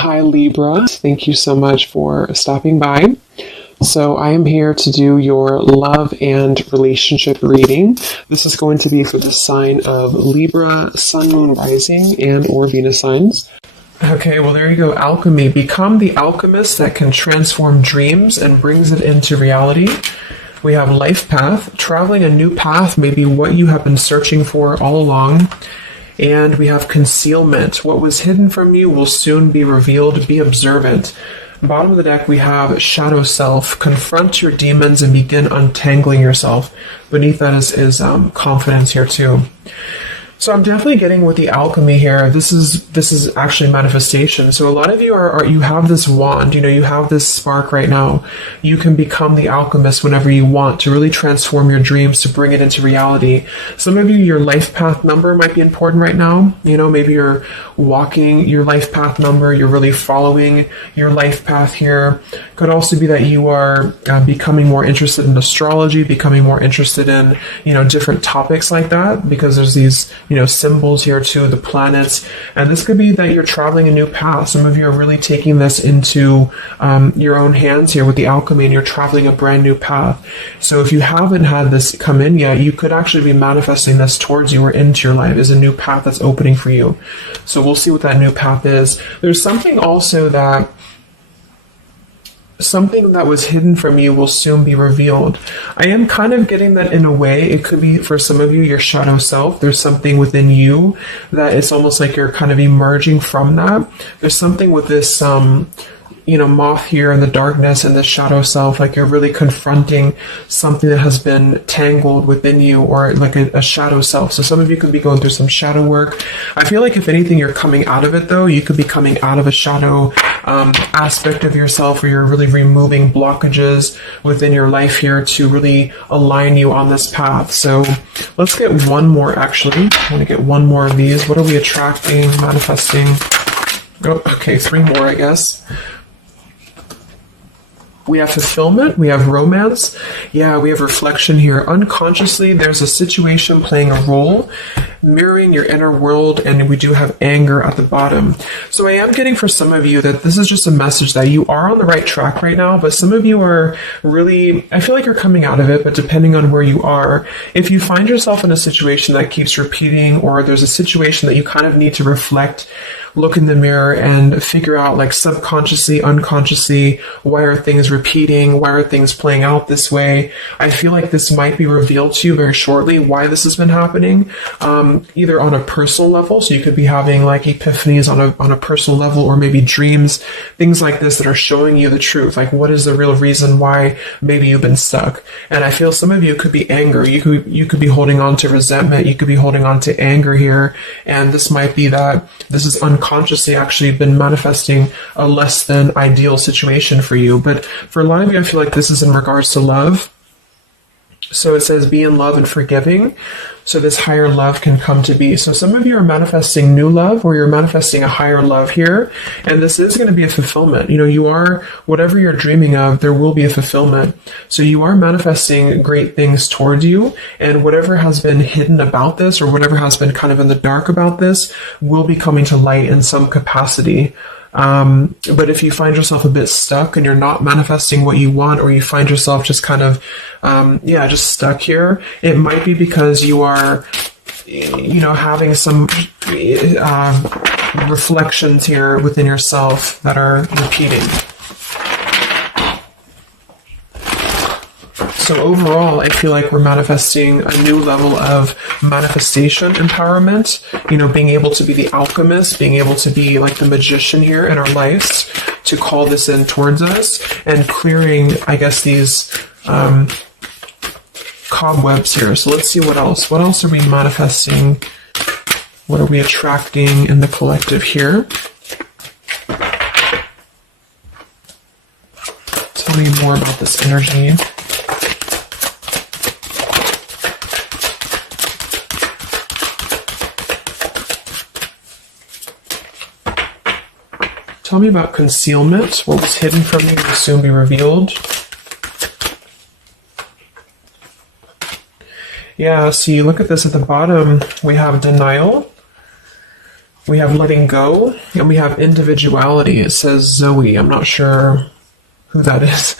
Hi Libra, thank you so much for stopping by. So I am here to do your love and relationship reading. This is going to be for the sign of Libra, Sun, Moon, Rising, and or Venus signs. Okay, well there you go, alchemy. Become the alchemist that can transform dreams and brings it into reality. We have life path. Traveling a new path may be what you have been searching for all along. And we have concealment. What was hidden from you will soon be revealed. Be observant. Bottom of the deck, we have shadow self. Confront your demons and begin untangling yourself. Beneath that is confidence here too. So I'm definitely getting with the alchemy here. This is actually manifestation. So a lot of you you have this wand, you have this spark right now. You can become the alchemist whenever you want to really transform your dreams, to bring it into reality. Some of you, your life path number might be important right now. Maybe you're walking your life path number. You're really following your life path here. Could also be that you are becoming more interested in astrology, becoming more interested in, different topics like that, because there's these symbols here too, the planets. And this could be that you're traveling a new path. Some of you are really taking this into your own hands here with the alchemy, and you're traveling a brand new path. So if you haven't had this come in yet, you could actually be manifesting this towards you or into your life as a new path that's opening for you. So we'll see what that new path is. There's something also that something that was hidden from you will soon be revealed. I am kind of getting that in a way. It could be for some of you, your shadow self. There's something within you that it's almost like you're kind of emerging from that. There's something with this, moth here in the darkness and the shadow self, like you're really confronting something that has been tangled within you, or like a shadow self. So some of you could be going through some shadow work. I feel like if anything, you're coming out of it though. You could be coming out of a shadow aspect of yourself, where you're really removing blockages within your life here to really align you on this path. So let's get one more actually. I want to get one more of these. What are we attracting, manifesting? Oh, okay, 3 more, I guess. We have fulfillment, we have romance, we have reflection here. Unconsciously, there's a situation playing a role, mirroring your inner world, and we do have anger at the bottom. So I am getting for some of you that this is just a message that you are on the right track right now, but some of you are really, I feel like you're coming out of it, but depending on where you are, if you find yourself in a situation that keeps repeating, or there's a situation that you kind of need to reflect, look in the mirror and figure out, like, subconsciously, unconsciously, why are things repeating? Why are things playing out this way? I feel like this might be revealed to you very shortly, why this has been happening, either on a personal level. So you could be having like epiphanies on a personal level, or maybe dreams, things like this that are showing you the truth. Like, what is the real reason why maybe you've been stuck? And I feel some of you could be anger. You could be holding on to resentment. You could be holding on to anger here. And this might be that this is unconsciously actually been manifesting a less than ideal situation for you. But for a lot of you, I feel like this is in regards to love. So it says be in love and forgiving. So this higher love can come to be. So some of you are manifesting new love, or you're manifesting a higher love here. And this is going to be a fulfillment. You are, whatever you're dreaming of, there will be a fulfillment. So you are manifesting great things towards you. And whatever has been hidden about this, or whatever has been kind of in the dark about this, will be coming to light in some capacity. But if you find yourself a bit stuck and you're not manifesting what you want, or you find yourself just kind of, just stuck here, it might be because you are, having some reflections here within yourself that are repeating. So overall, I feel like we're manifesting a new level of manifestation empowerment, being able to be the alchemist, being able to be like the magician here in our lives, to call this in towards us, and clearing, I guess, these cobwebs here. So let's see what else. What else are we manifesting? What are we attracting in the collective here? Tell me more about this energy. Tell me about concealment. What was hidden from you will soon be revealed. Yeah, so you look at this at the bottom, we have denial. We have letting go, and we have individuality. It says Zoe. I'm not sure who that is.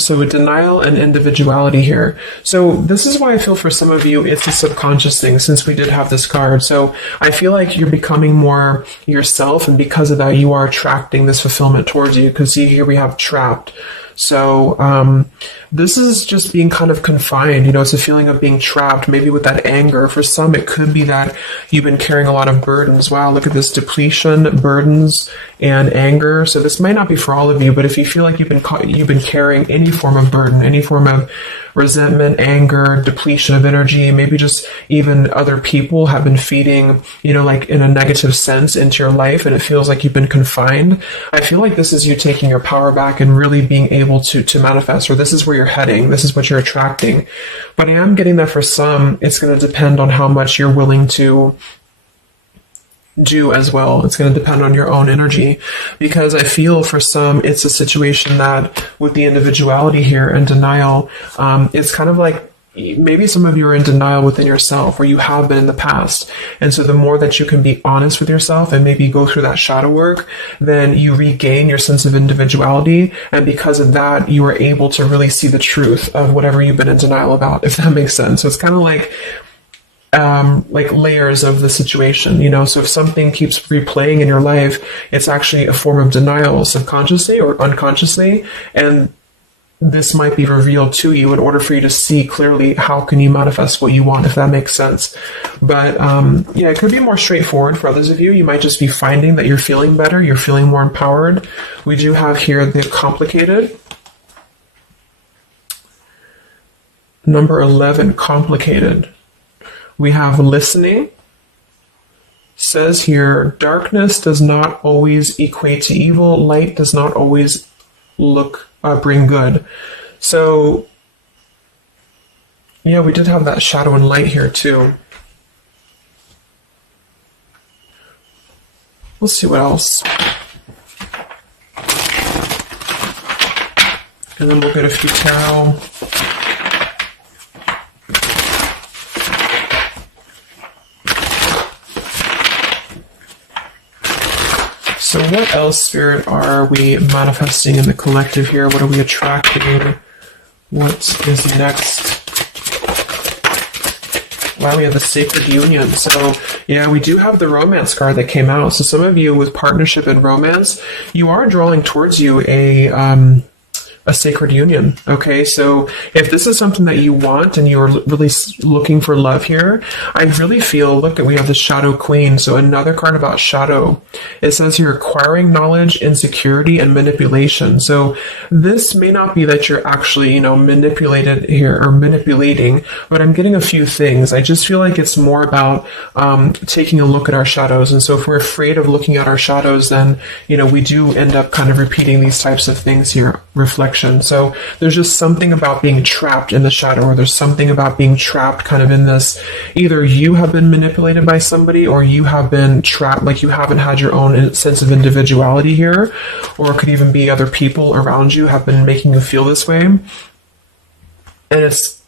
So denial and individuality here. So this is why I feel for some of you, it's a subconscious thing, since we did have this card. So I feel like you're becoming more yourself, and because of that, you are attracting this fulfillment towards you. Because see, here we have trapped. So this is just being kind of confined. It's a feeling of being trapped, maybe with that anger. For some, it could be that you've been carrying a lot of burdens. Wow, look at this: depletion, burdens, and anger. So this might not be for all of you, but if you feel like you've been carrying any form of burden, any form of resentment, anger, depletion of energy, maybe just even other people have been feeding, like in a negative sense into your life, and it feels like you've been confined. I feel like this is you taking your power back and really being able to manifest, or this is where you're heading, this is what you're attracting. But I am getting that for some, it's going to depend on how much you're willing to do as well. It's going to depend on your own energy, because I feel for some it's a situation that with the individuality here and denial, it's kind of like maybe some of you are in denial within yourself, or you have been in the past. And so the more that you can be honest with yourself and maybe go through that shadow work, then you regain your sense of individuality. And because of that, you are able to really see the truth of whatever you've been in denial about, if that makes sense. So it's kind of like layers of the situation, so if something keeps replaying in your life, it's actually a form of denial, subconsciously or unconsciously, and this might be revealed to you in order for you to see clearly how can you manifest what you want, if that makes sense. But it could be more straightforward for others of you. You might just be finding that you're feeling better, you're feeling more empowered. We do have here the complicated. Number 11, complicated. We have listening. Says here, darkness does not always equate to evil. Light does not always bring good. So, yeah, we did have that shadow and light here too. Let's see what else. And then we'll get a few tarot. So what else, Spirit, are we manifesting in the collective here? What are we attracting? What is next? Wow, we have the Sacred Union. So, yeah, we do have the romance card that came out. So some of you with partnership and romance, you are drawing towards you a sacred union. Okay, so if this is something that you want and you're really looking for love here, I really feel, look, we have the Shadow Queen. So another card about shadow. It says you're acquiring knowledge, insecurity, and manipulation. So this may not be that you're actually, manipulated here or manipulating, but I'm getting a few things. I just feel like it's more about taking a look at our shadows. And so if we're afraid of looking at our shadows, then, we do end up kind of repeating these types of things here, reflection. So there's just something about being trapped in the shadow, or there's something about being trapped kind of in this, either you have been manipulated by somebody, or you have been trapped, like you haven't had your own sense of individuality here, or it could even be other people around you have been making you feel this way. And it's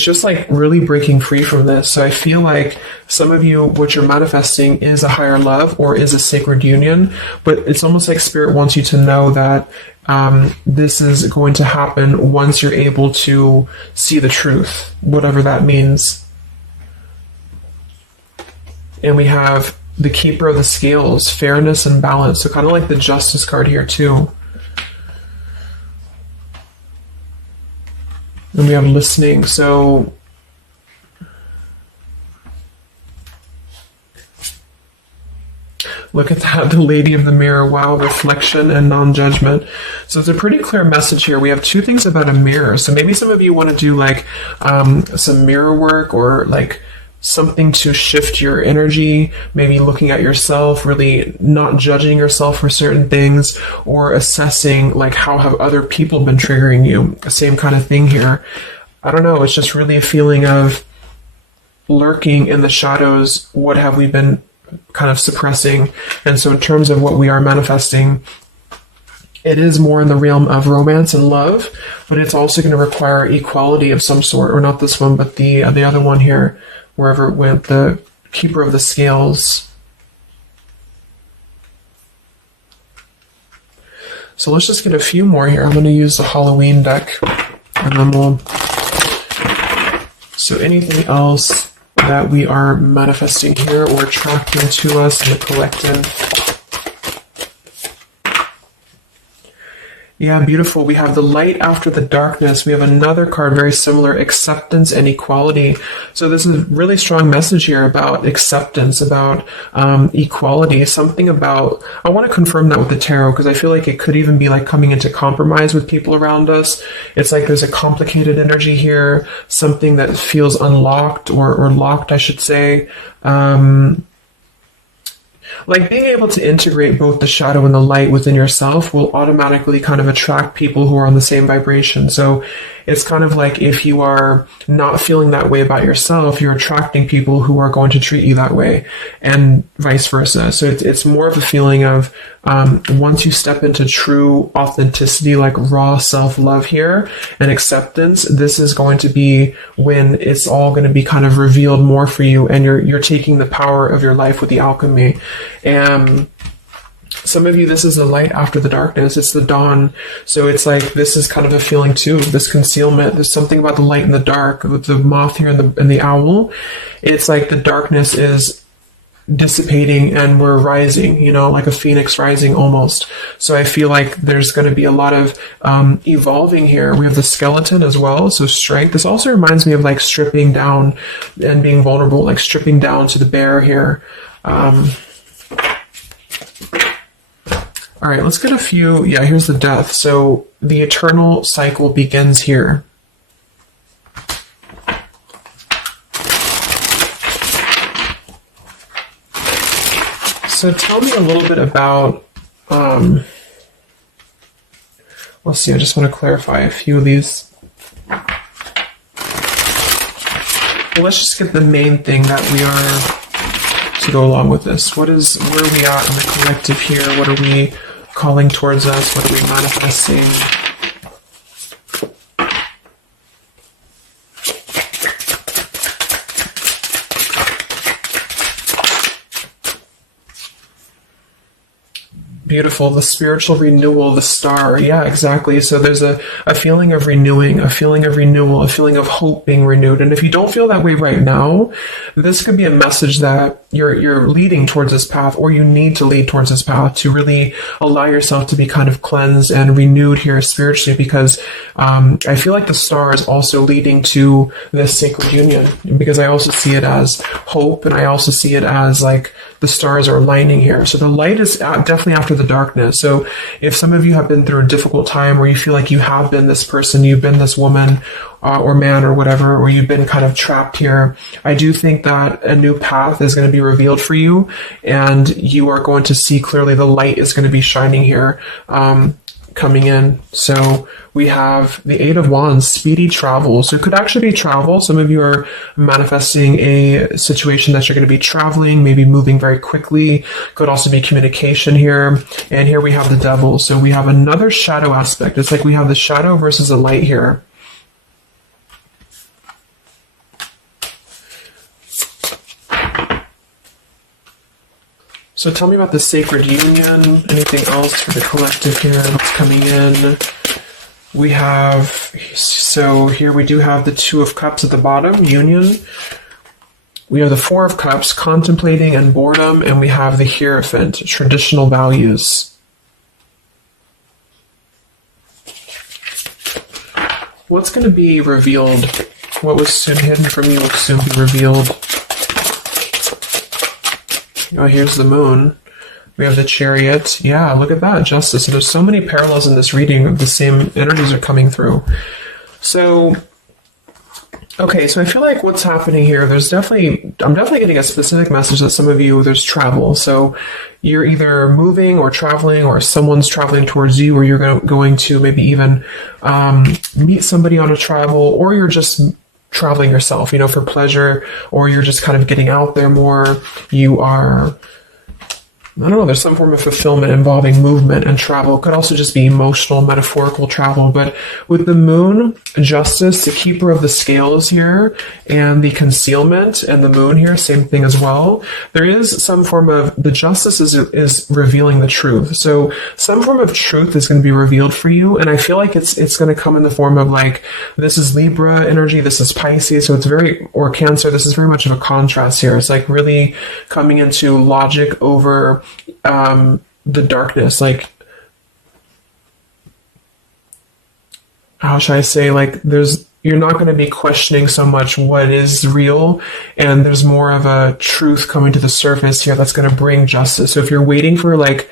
just like really breaking free from this. So I feel like some of you, what you're manifesting is a higher love or is a sacred union, but it's almost like Spirit wants you to know that this is going to happen once you're able to see the truth, whatever that means. And we have the Keeper of the Scales, fairness and balance. So kind of like the Justice card here too. And we have listening. So look at that, the Lady of the Mirror. Wow, reflection and non-judgment. So it's a pretty clear message here. We have two things about a mirror. So maybe some of you want to do like some mirror work, or like something to shift your energy, maybe looking at yourself, really not judging yourself for certain things, or assessing like how have other people been triggering you. Same kind of thing here. I don't know, it's just really a feeling of lurking in the shadows. What have we been kind of suppressing? And so in terms of what we are manifesting, it is more in the realm of romance and love, but it's also going to require equality of some sort, or not this one, but the other one here, wherever it went, the Keeper of the Scales. So let's just get a few more here. I'm going to use the Halloween deck, and then we'll... So anything else that we are manifesting here or attracting to us in the collective? Yeah, beautiful. We have the light after the darkness. We have another card very similar, acceptance and equality. So this is a really strong message here about acceptance, about equality, something about, I want to confirm that with the tarot because I feel like it could even be like coming into compromise with people around us. It's like there's a complicated energy here, something that feels unlocked or locked, I should say. Like being able to integrate both the shadow and the light within yourself will automatically kind of attract people who are on the same vibration. So it's kind of like if you are not feeling that way about yourself, you're attracting people who are going to treat you that way, and vice versa. So it's more of a feeling of once you step into true authenticity, like raw self-love here and acceptance, this is going to be when it's all going to be kind of revealed more for you, and you're taking the power of your life with the alchemy. And some of you, this is the light after the darkness. It's the dawn. So it's like, this is kind of a feeling too, this concealment. There's something about the light and the dark, with the moth here and the owl. It's like the darkness is dissipating and we're rising, you know, like a phoenix rising almost. So I feel like there's going to be a lot of evolving here. We have the skeleton as well. So strength. This also reminds me of like stripping down and being vulnerable, like stripping down to the bare here. All right, let's get a few. Yeah, here's the death. So the eternal cycle begins here. So tell me a little bit about, let's see, I just want to clarify a few of these. Well, let's just get the main thing that we are to go along with this. Where are we at in the collective here? What are we calling towards us? What are we manifesting? Beautiful. The spiritual renewal, the star. Yeah, exactly. So there's a feeling of renewing, a feeling of renewal, a feeling of hope being renewed. And if you don't feel that way right now, this could be a message that you're leading towards this path, or you need to lead towards this path to really allow yourself to be kind of cleansed and renewed here spiritually, because I feel like the star is also leading to this sacred union, because I also see it as hope, and I also see it as like the stars are aligning here. So the light is definitely after the darkness. So if some of you have been through a difficult time, or you feel like you have been this person, you've been this woman or man or whatever, or you've been kind of trapped here, I do think that a new path is going to be revealed for you, and you are going to see clearly. The light is going to be shining here, coming in. So we have the Eight of Wands, speedy travel. So it could actually be travel. Some of you are manifesting a situation that you're going to be traveling, maybe moving very quickly. Could also be communication here. And here we have the Devil. So we have another shadow aspect. It's like we have the shadow versus the light here. So tell me about the sacred union. Anything else for the collective here that's coming in? We have, so here we do have the Two of Cups at the bottom, union. We have the Four of Cups, contemplating and boredom, and we have the Hierophant, traditional values. What's going to be revealed? What was soon hidden from you will soon be revealed. Oh, here's the Moon. We have the Chariot. Yeah, look at that, Justice. So there's so many parallels in this reading. The same energies are coming through. So, okay, so I feel like what's happening here, I'm definitely getting a specific message that some of you, there's travel. So you're either moving or traveling, or someone's traveling towards you, or you're going to maybe even meet somebody on a travel, or you're just traveling yourself, you know, for pleasure, or you're just kind of getting out there more. You are I don't know, there's some form of fulfillment involving movement and travel. It could also just be emotional, metaphorical travel. But with the moon, justice, the keeper of the scales here, and the concealment, and the moon here, same thing as well. There is some form of, the justice is revealing the truth. So some form of truth is going to be revealed for you. And I feel like it's going to come in the form of like, this is Libra energy, this is Pisces. So it's very, or Cancer, this is very much of a contrast here. It's like really coming into logic over the darkness. Like, how should I say, like you're not going to be questioning so much what is real, and there's more of a truth coming to the surface here that's going to bring justice. So if you're waiting for, like,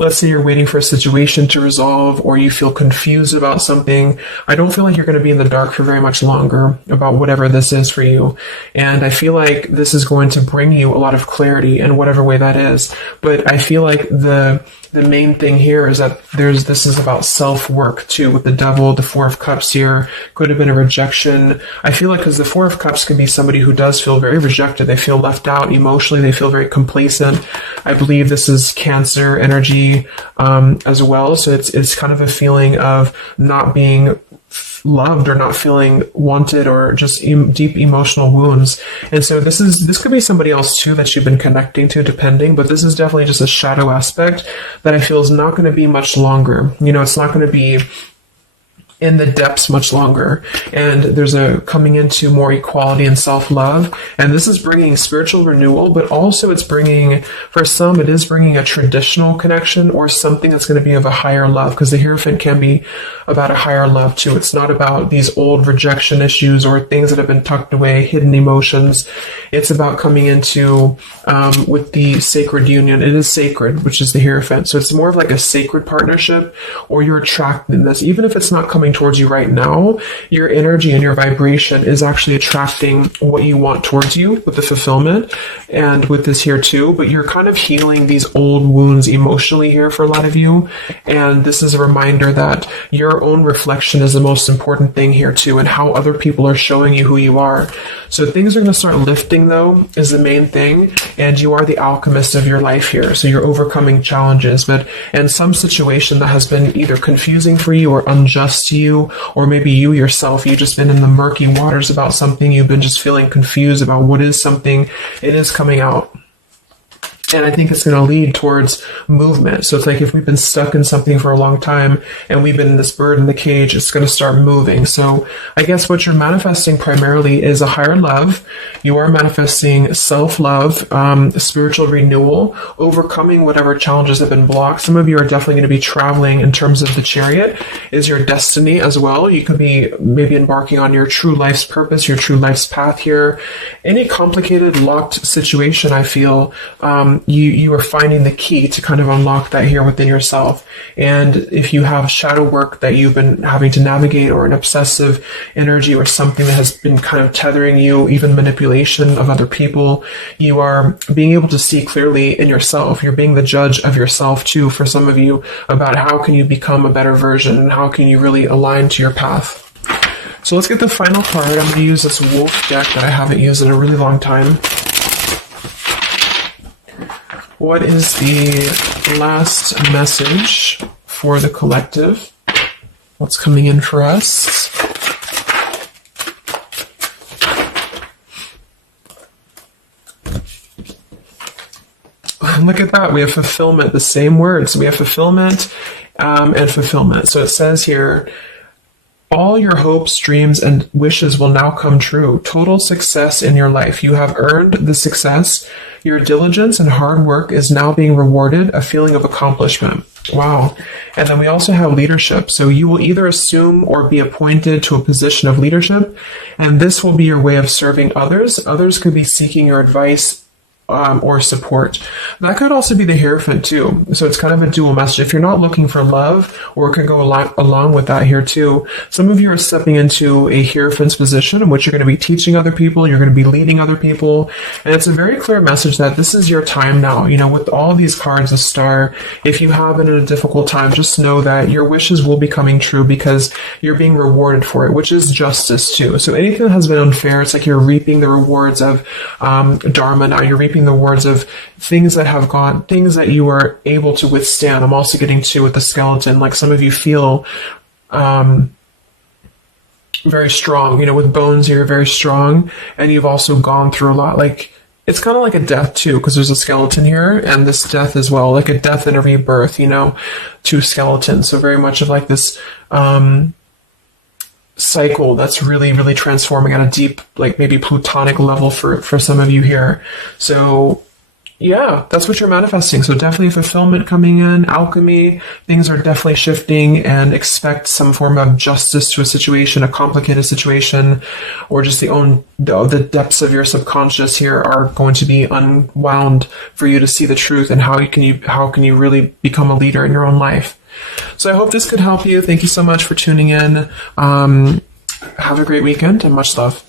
let's say you're waiting for a situation to resolve, or you feel confused about something, I don't feel like you're going to be in the dark for very much longer about whatever this is for you. And I feel like this is going to bring you a lot of clarity in whatever way that is. But I feel like the main thing here is that this is about self-work too, with the Devil, the Four of Cups here. Could have been a rejection. I feel like, because the Four of Cups can be somebody who does feel very rejected. They feel left out emotionally. They feel very complacent. I believe this is Cancer energy as well. So it's kind of a feeling of not being loved, or not feeling wanted, or just deep emotional wounds. And so this could be somebody else too that you've been connecting to, depending, but this is definitely just a shadow aspect that I feel is not going to be much longer. You know, it's not going to be in the depths much longer. And there's a coming into more equality and self-love. And this is bringing spiritual renewal, but also it's bringing, for some, it is bringing a traditional connection, or something that's going to be of a higher love, because the Hierophant can be about a higher love too. It's not about these old rejection issues or things that have been tucked away, hidden emotions. It's about coming into, with the sacred union. It is sacred, which is the Hierophant. So it's more of like a sacred partnership, or you're attracting this, even if it's not coming towards you right now, your energy and your vibration is actually attracting what you want towards you with the fulfillment, and with this here too. But you're kind of healing these old wounds emotionally here for a lot of you. And this is a reminder that your own reflection is the most important thing here too, and how other people are showing you who you are. So things are going to start lifting, though, is the main thing. And you are the alchemist of your life here. So you're overcoming challenges, but in some situation that has been either confusing for you or unjust to you, or maybe you yourself, you've just been in the murky waters about something. You've been just feeling confused about what is something. It is coming out. And I think it's going to lead towards movement. So it's like, if we've been stuck in something for a long time and we've been in this bird in the cage, it's going to start moving. So I guess what you're manifesting primarily is a higher love. You are manifesting self-love, spiritual renewal, overcoming whatever challenges have been blocked. Some of you are definitely going to be traveling in terms of the Chariot is your destiny as well. You could be maybe embarking on your true life's purpose, your true life's path here. Any complicated, locked situation, I feel, you are finding the key to kind of unlock that here within yourself. And if you have shadow work that you've been having to navigate, or an obsessive energy, or something that has been kind of tethering you, even manipulation of other people, you are being able to see clearly in yourself. You're being the judge of yourself too, for some of you, about how can you become a better version, and how can you really align to your path. So let's get the final card. I'm going to use this Wolf deck that I haven't used in a really long time. What is the last message for the collective? What's coming in for us? Look at that. We have fulfillment, the same words. We have fulfillment and fulfillment. So it says here, all your hopes, dreams, and wishes will now come true. Total success in your life. You have earned the success. Your diligence and hard work is now being rewarded, a feeling of accomplishment. Wow. And then we also have leadership. So you will either assume or be appointed to a position of leadership, and this will be your way of serving others. Others could be seeking your advice or support. That could also be the Hierophant too. So it's kind of a dual message. If you're not looking for love, or it could go along with that here too. Some of you are stepping into a Hierophant's position in which you're going to be teaching other people, you're going to be leading other people. And it's a very clear message that this is your time now. You know, with all these cards, the Star, if you have been in a difficult time, just know that your wishes will be coming true, because you're being rewarded for it, which is justice too. So anything that has been unfair, it's like you're reaping the rewards of Dharma now. You're reaping reaping the rewards of things that you were able to withstand. I'm also getting to with the skeleton, like some of you feel very strong, with bones, you're very strong, and you've also gone through a lot. Like, it's kind of like a death too, because there's a skeleton here, and this death as well, like a death and a rebirth, to skeletons. So very much of like this cycle that's really, really transforming at a deep, like maybe plutonic level for some of you here. So yeah, that's what you're manifesting. So definitely fulfillment coming in, alchemy, things are definitely shifting, and expect some form of justice to a situation, a complicated situation, or just the depths of your subconscious here are going to be unwound for you to see the truth, and how can you really become a leader in your own life. So I hope this could help you. Thank you so much for tuning in. Have a great weekend and much love.